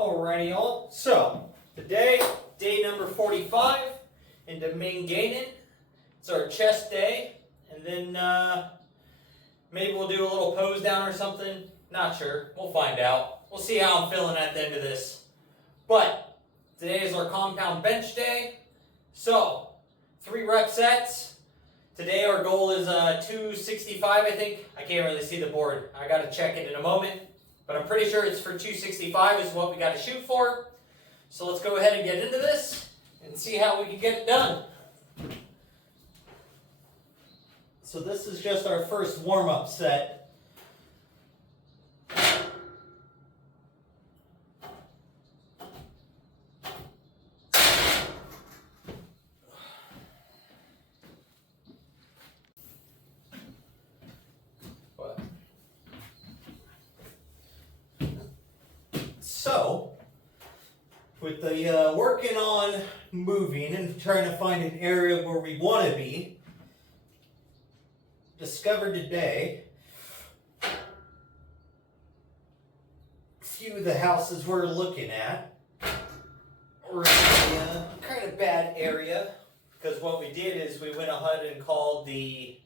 Alrighty, all. So today, day number 45 into main gaining. It's our chest day, and then maybe we'll do a little pose down or something. Not sure. We'll find out. We'll see how I'm feeling at the end of this. But today is our compound bench day. So 3 rep sets. Today our goal is 265, I think. I can't really see the board. I got to check it in a moment. But I'm pretty sure it's for 265 is what we got to shoot for. So let's go ahead and get into this and see how we can get it done. So this is just our first warm-up set. So, with the working on moving and trying to find an area where we want to be, discovered today a few of the houses we're looking at are in a kind of bad area, because what we did is we went ahead and called the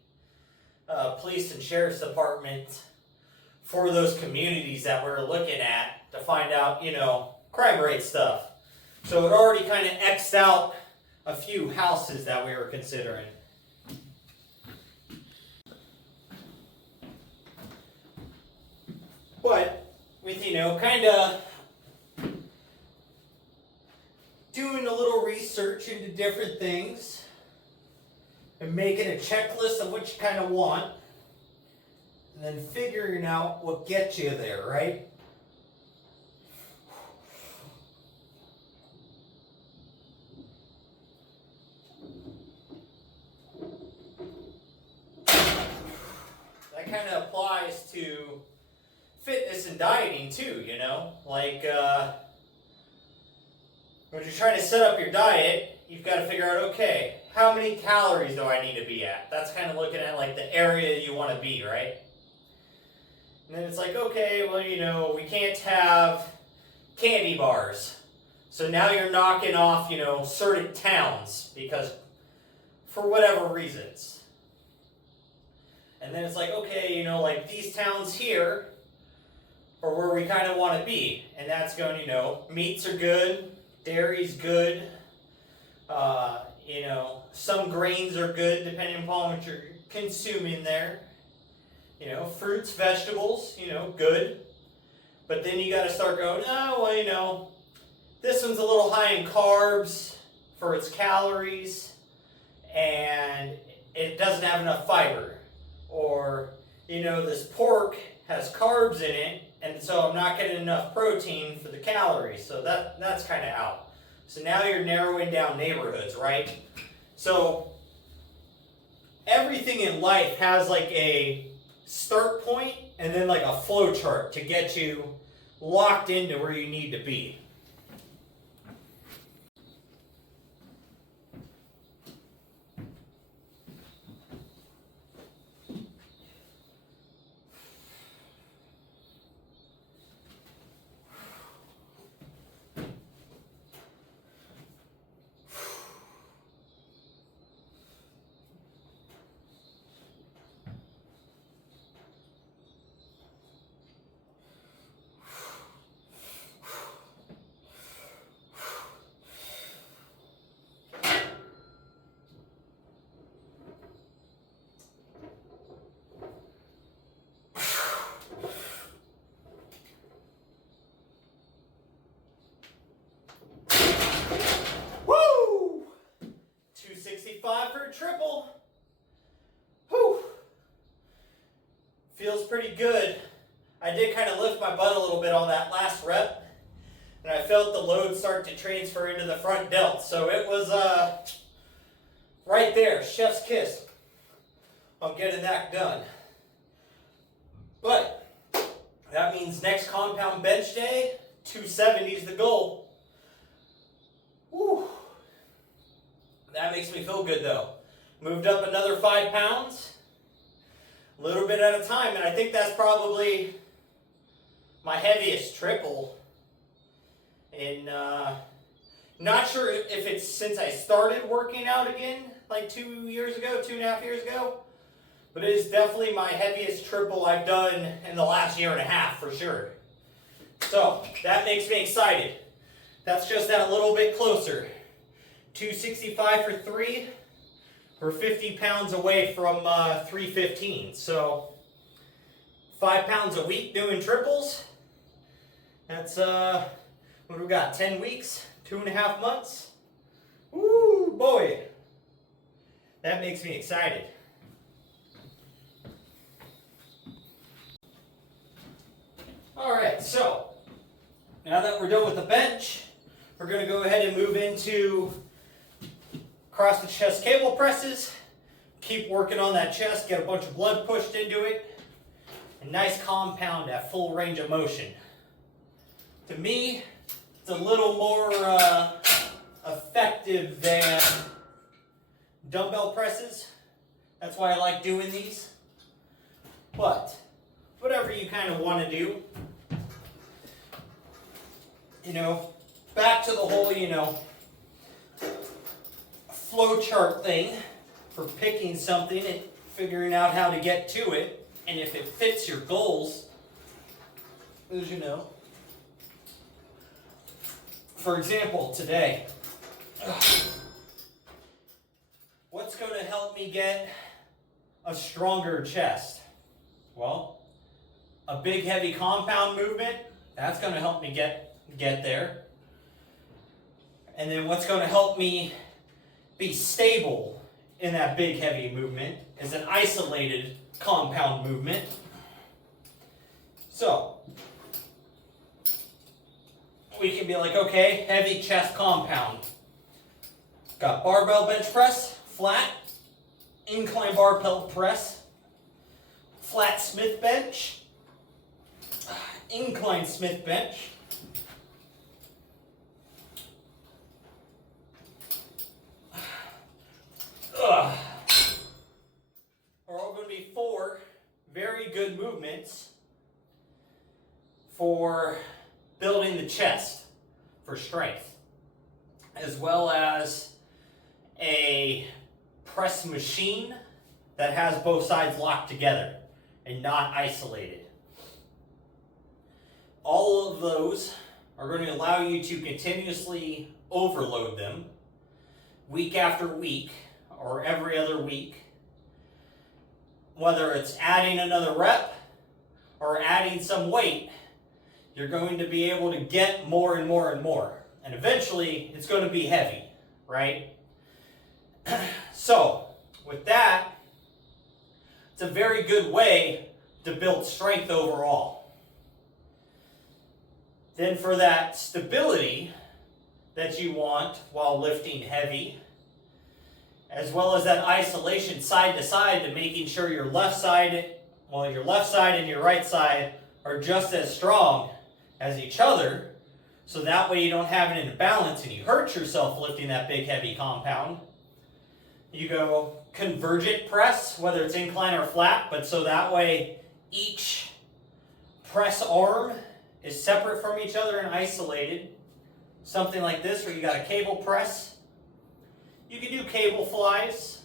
police and sheriff's department for those communities that we're looking at to find out, crime rate stuff. So it already kind of X'd out a few houses that we were considering. But with, kind of doing a little research into different things and making a checklist of what you kind of want, and then figuring out what gets you there, right? That kind of applies to fitness and dieting too, Like, when you're trying to set up your diet, you've got to figure out, okay, how many calories do I need to be at? That's kind of looking at like the area you want to be, right? And then it's like, okay, well, we can't have candy bars. So now you're knocking off, certain towns because for whatever reasons. And then it's like, okay, like these towns here are where we kind of want to be. And that's going, meats are good, dairy's good, some grains are good depending upon what you're consuming there. Fruits, vegetables, good. But then you got to start going, this one's a little high in carbs for its calories, and it doesn't have enough fiber. Or, this pork has carbs in it, and so I'm not getting enough protein for the calories. So that's kind of out. So now you're narrowing down neighborhoods, right? So everything in life has like a start point and then like a flow chart to get you locked into where you need to be. Woo! 265 for a triple. Whew. Feels pretty good. I did kind of lift my butt a little bit on that last rep, and I felt the load start to transfer into the front delt. So it was right there, chef's kiss on getting that done. But that means next compound bench day, 270 is the goal. Whew. That makes me feel good though. Moved up another 5 pounds, a little bit at a time, and I think that's probably my heaviest triple in, not sure if it's since I started working out again, like 2 years ago, 2.5 years ago, but it is definitely my heaviest triple I've done in the last 1.5 years for sure. So that makes me excited. That's just that little bit closer. 265 for 3. We're 50 pounds away from 315. So 5 pounds a week doing triples. That's what do we got? 10 weeks, 2.5 months. Woo, boy. That makes me excited. Alright, so now that we're done with the bench, we're going to go ahead and move into cross the chest cable presses. Keep working on that chest, get a bunch of blood pushed into it. A nice compound at full range of motion. To me, it's a little more effective than dumbbell presses. That's why I like doing these. But whatever you kind of want to do, back to the whole, flow chart thing for picking something and figuring out how to get to it, and if it fits your goals, as you know. For example, today, what's going to help me get a stronger chest? Well, a big heavy compound movement, that's going to help me get there. And then what's going to help me be stable in that big heavy movement is an isolated compound movement. So we can be like, okay, heavy chest compound. Got barbell bench press, flat, incline barbell press, flat Smith bench, incline Smith bench, are all going to be 4 very good movements for building the chest for strength, as well as a press machine that has both sides locked together and not isolated. All of those are going to allow you to continuously overload them week after week or every other week, whether it's adding another rep or adding some weight. You're going to be able to get more and more and more. And eventually, it's going to be heavy, right? So, with that, it's a very good way to build strength overall. Then for that stability that you want while lifting heavy, as well as that isolation side to side to making sure your left side and your right side are just as strong as each other, so that way you don't have an imbalance and you hurt yourself lifting that big heavy compound. You go convergent press, whether it's incline or flat, but so that way each press arm is separate from each other and isolated. Something like this where you got a cable press. You can do cable flies.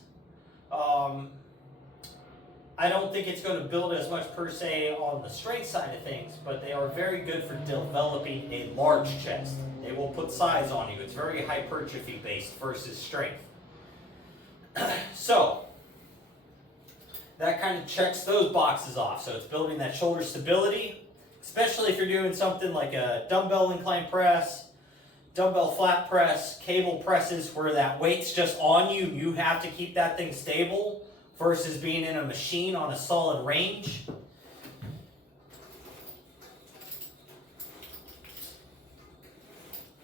I don't think it's going to build as much per se on the strength side of things, but they are very good for developing a large chest. They will put size on you. It's very hypertrophy based versus strength. So that kind of checks those boxes off. So it's building that shoulder stability, especially if you're doing something like a dumbbell incline press, dumbbell flat press, cable presses where that weight's just on you. You have to keep that thing stable versus being in a machine on a solid range.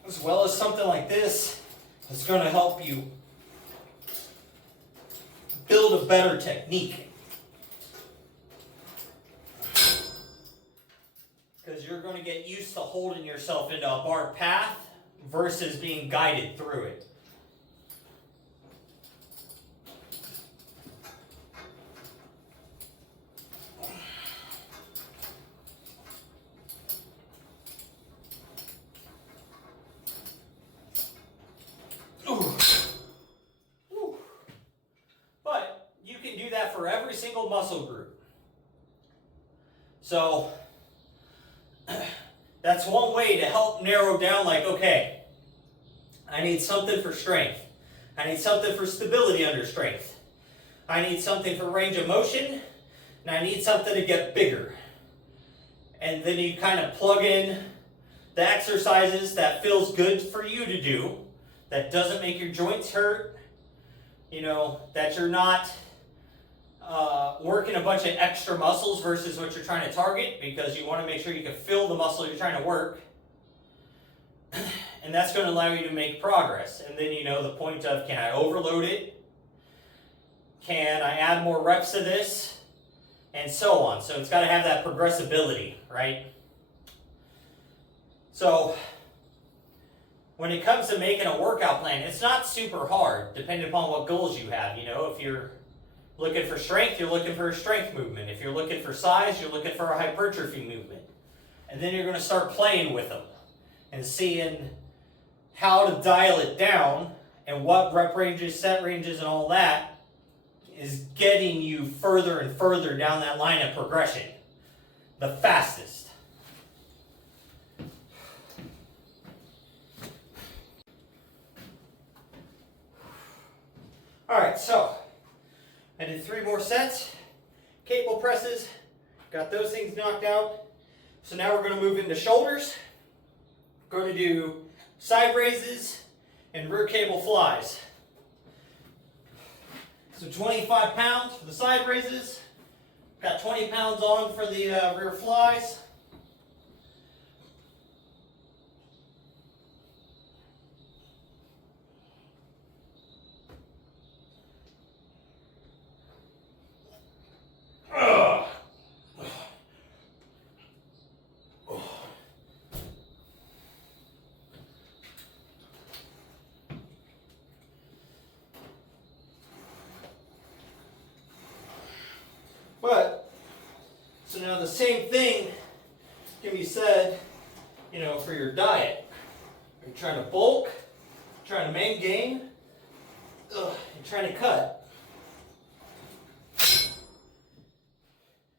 As well as something like this is going to help you build a better technique. Because you're going to get used to holding yourself into a bar path versus being guided through it. every single muscle group. So that's one way to help narrow down, like, okay, I need something for strength. I need something for stability under strength. I need something for range of motion, and I need something to get bigger. And then you kind of plug in the exercises that feels good for you to do, that doesn't make your joints hurt, that you're not working a bunch of extra muscles versus what you're trying to target, because you want to make sure you can feel the muscle you're trying to work. And that's going to allow you to make progress. And then the point of, can I overload it? Can I add more reps to this? And so on. So it's got to have that progressibility, right? So when it comes to making a workout plan, it's not super hard, depending upon what goals you have. If you're looking for strength, you're looking for a strength movement. If you're looking for size, you're looking for a hypertrophy movement. And then you're going to start playing with them and seeing how to dial it down, and what rep ranges, set ranges, and all that is getting you further and further down that line of progression the fastest. Alright, so I did 3 more sets, cable presses, got those things knocked out. So now we're going to move into shoulders. We're going to do side raises and rear cable flies. So 25 pounds for the side raises, got 20 pounds on for the rear flies. But, so now the same thing can be said, for your diet. Are you trying to bulk, trying to maintain, you're trying to cut?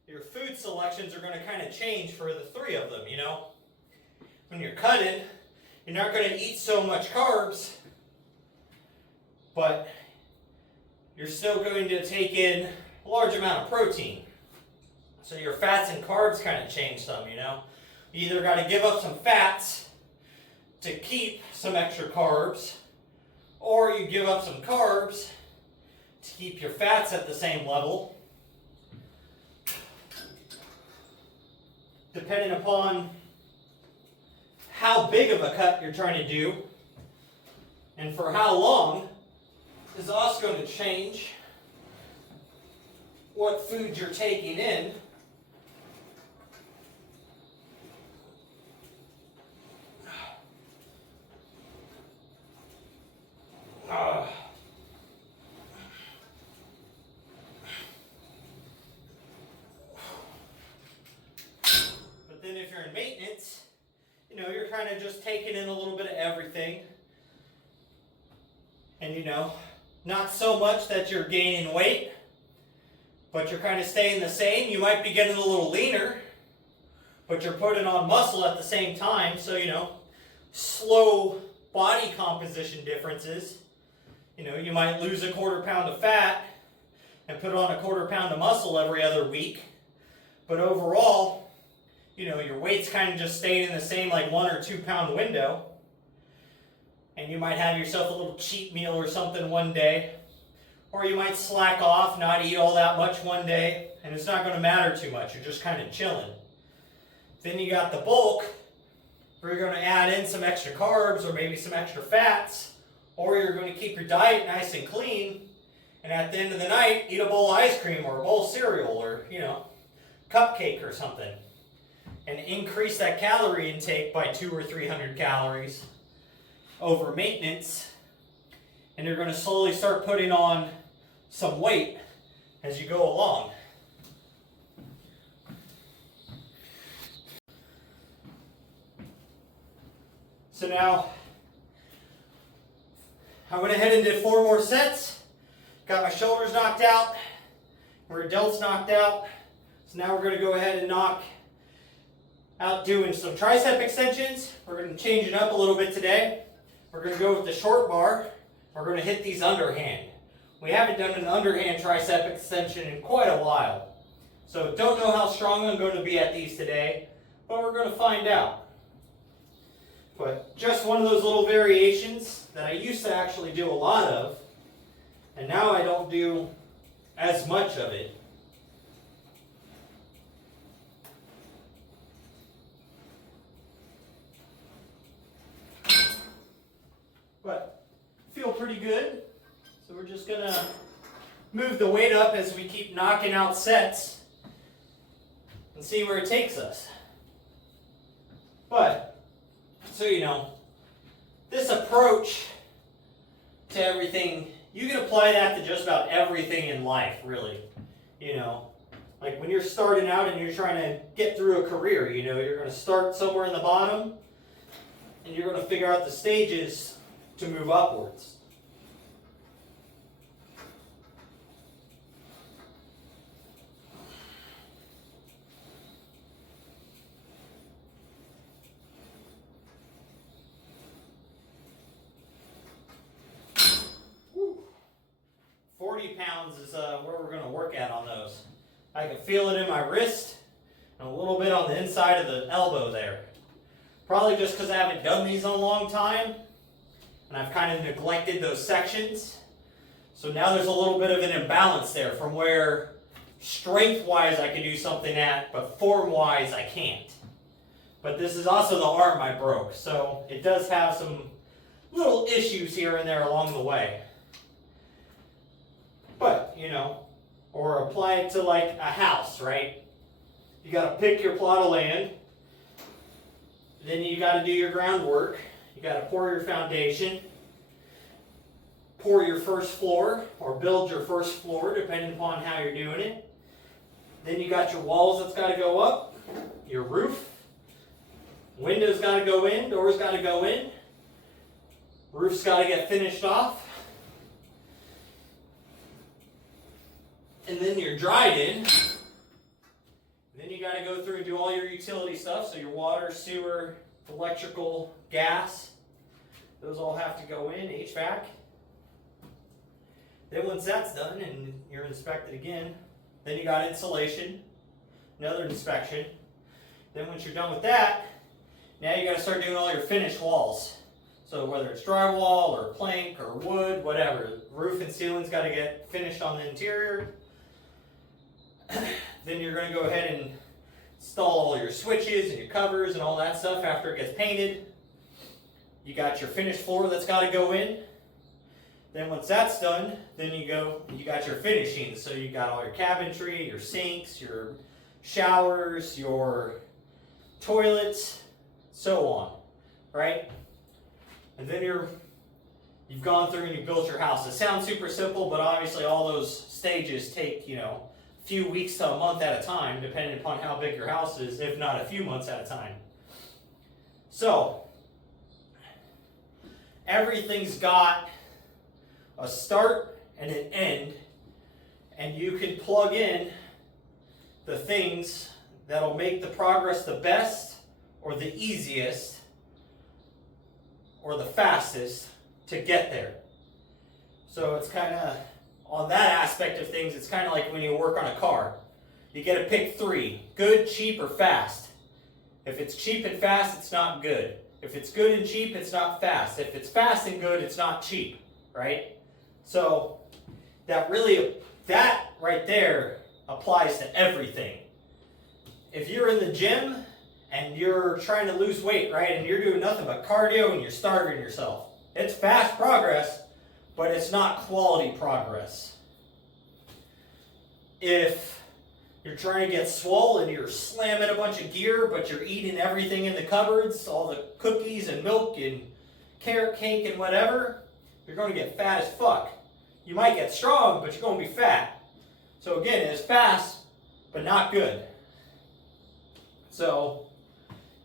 Your food selections are going to kind of change for the 3 of them, When you're cutting, you're not going to eat so much carbs, but you're still going to take in a large amount of protein. So your fats and carbs kind of change some, You either got to give up some fats to keep some extra carbs, or you give up some carbs to keep your fats at the same level, depending upon how big of a cut you're trying to do and for how long is also going to change what foods you're taking in. But then if you're in maintenance, you're kind of just taking in a little bit of everything. And not so much that you're gaining weight, but you're kind of staying the same. You might be getting a little leaner, but you're putting on muscle at the same time. So, slow body composition differences. You might lose a 1/4 pound of fat and put on a 1/4 pound of muscle every other week. But overall, your weight's kind of just staying in the same 1 or 2 pound window. And you might have yourself a little cheat meal or something one day. Or you might slack off, not eat all that much one day, and it's not going to matter too much. You're just kind of chilling. Then you got the bulk, where you're going to add in some extra carbs or maybe some extra fats, or you're going to keep your diet nice and clean, and at the end of the night, eat a bowl of ice cream or a bowl of cereal or, cupcake or something, and increase that calorie intake by 200 or 300 calories over maintenance, and you're going to slowly start putting on some weight as you go along. So now, I went ahead and did 4 more sets, got my shoulders knocked out, We're delts knocked out. So now we're going to go ahead and knock out doing some tricep extensions. We're going to change it up a little bit today. We're going to go with the short bar. We're going to hit these underhand. We haven't done an underhand tricep extension in quite a while. So don't know how strong I'm going to be at these today, but we're going to find out. But just one of those little variations that I used to actually do a lot of, and now I don't do as much of it. But feel pretty good. So we're just going to move the weight up as we keep knocking out sets and see where it takes us. But, so you know, this approach to everything, you can apply that to just about everything in life, really. You know, like when you're starting out and you're trying to get through a career, you know, you're going to start somewhere in the bottom and you're going to figure out the stages to move upwards. Woo. 40 pounds is where we're going to work at on those. I can feel it in my wrist and a little bit on the inside of the elbow there. Probably just because I haven't done these in a long time. And I've kind of neglected those sections. So now there's a little bit of an imbalance there from where strength-wise I can do something at, but form-wise I can't. But this is also the arm I broke, so it does have some little issues here and there along the way. But, you know, or apply it to like a house, right? You got to pick your plot of land. Then you got to do your groundwork. You got to pour your foundation, pour your first floor, or build your first floor, depending upon how you're doing it. Then you got your walls that's got to go up, your roof, windows got to go in, doors got to go in, roof's got to get finished off, and then you're dried in. Then you got to go through and do all your utility stuff, so your water, sewer, electrical, gas, those all have to go in, HVAC. Then once that's done and you're inspected again, then you got insulation, another inspection. Then once you're done with that, now you got to start doing all your finished walls. So whether it's drywall or plank or wood, whatever, roof and ceiling's got to get finished on the interior. Then you're going to go ahead and install all your switches and your covers and all that stuff after it gets painted. You got your finished floor that's got to go in. Then once that's done, then you got your finishing. So you got all your cabinetry, your sinks, your showers, your toilets, so on, right? And then you've gone through and you built your house. It sounds super simple, but obviously all those stages take, you know, a few weeks to a month at a time, depending upon how big your house is, if not a few months at a time. So, everything's got a start and an end, and you can plug in the things that'll make the progress the best or the easiest or the fastest to get there. So it's kind of, on that aspect of things, it's kind of like when you work on a car. You get to pick three: good, cheap, or fast. If it's cheap and fast, it's not good. If it's good and cheap, it's not fast. If it's fast and good, it's not cheap, right? So that right there applies to everything. If you're in the gym and you're trying to lose weight, right, and you're doing nothing but cardio and you're starving yourself, it's fast progress, but it's not quality progress. If you're trying to get swole and you're slamming a bunch of gear, but you're eating everything in the cupboards, all the cookies and milk and carrot cake and whatever, you're going to get fat as fuck. You might get strong, but you're going to be fat. So again, it's fast, but not good. So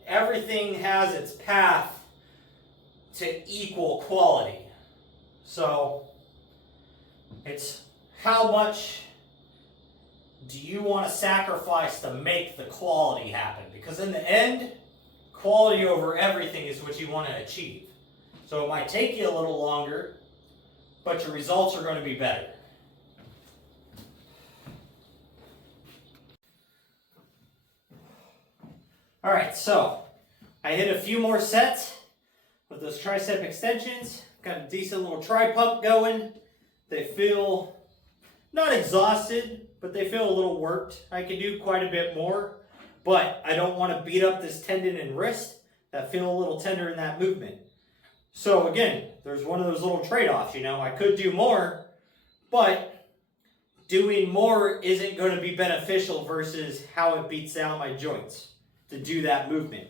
everything has its path to equal quality. So it's how much do you want to sacrifice to make the quality happen? Because in the end, quality over everything is what you want to achieve. So it might take you a little longer, but your results are going to be better. All right, so I hit a few more sets with those tricep extensions. Got a decent little tri pump going. They feel not exhausted, but they feel a little worked. I can do quite a bit more, but I don't want to beat up this tendon and wrist that feel a little tender in that movement. So again, there's one of those little trade-offs, you know. I could do more, but doing more isn't going to be beneficial versus how it beats down my joints to do that movement.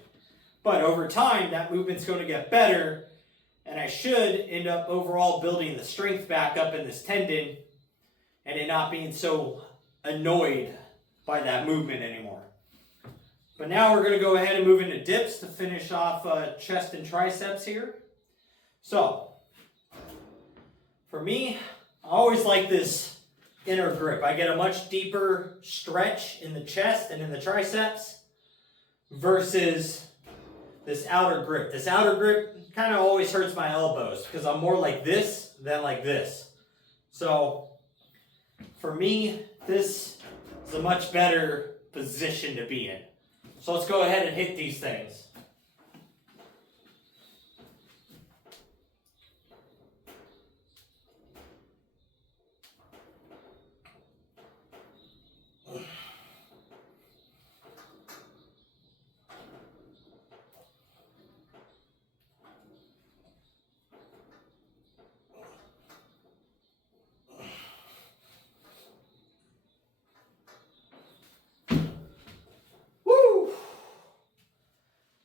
But over time, that movement's going to get better, and I should end up overall building the strength back up in this tendon and it not being so annoyed by that movement anymore. But now we're going to go ahead and move into dips to finish off chest and triceps here. So, for me, I always like this inner grip. I get a much deeper stretch in the chest and in the triceps versus this outer grip. This outer grip kind of always hurts my elbows because I'm more like this than like this. So, for me, this is a much better position to be in. So let's go ahead and hit these things.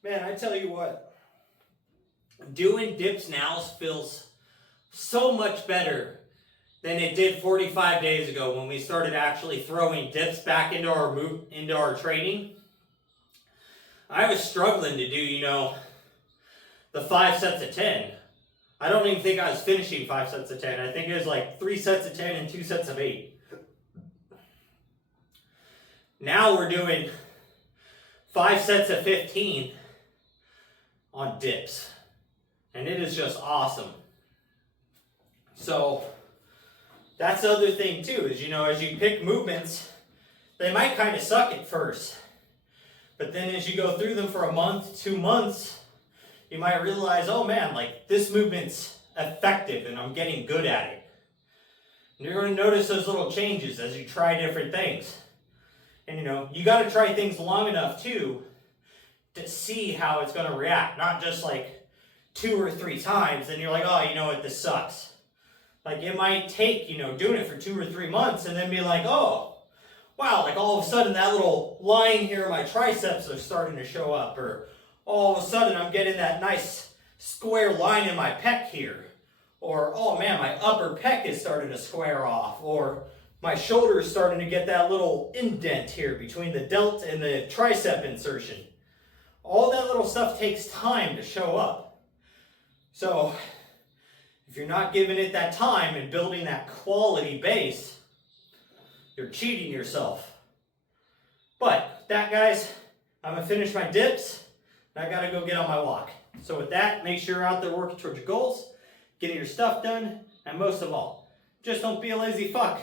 Man, I tell you what, doing dips now feels so much better than it did 45 days ago when we started actually throwing dips back into our training. I was struggling to do, the 5 sets of 10. I don't even think I was finishing 5 sets of 10. I think it was like 3 sets of 10 and 2 sets of 8. Now we're doing 5 sets of 15 on dips, and it is just awesome. So that's the other thing too, is as you pick movements, they might kind of suck at first, but then as you go through them for a month, 2 months, you might realize, oh man, like this movement's effective and I'm getting good at it. And you're going to notice those little changes as you try different things. And you got to try things long enough too to see how it's going to react. Not just like 2 or 3 times, and you're like, oh, you know what, this sucks. Like it might take, doing it for 2 or 3 months and then be like, oh, wow, like all of a sudden that little line here in my triceps are starting to show up. Or all of a sudden I'm getting that nice square line in my pec here. Or, oh man, my upper pec is starting to square off. Or my shoulder is starting to get that little indent here between the delt and the tricep insertion. All that little stuff takes time to show up. So, if you're not giving it that time and building that quality base, you're cheating yourself. But that, guys, I'm going to finish my dips, and I got to go get on my walk. So with that, make sure you're out there working towards your goals, getting your stuff done, and most of all, just don't be a lazy fuck.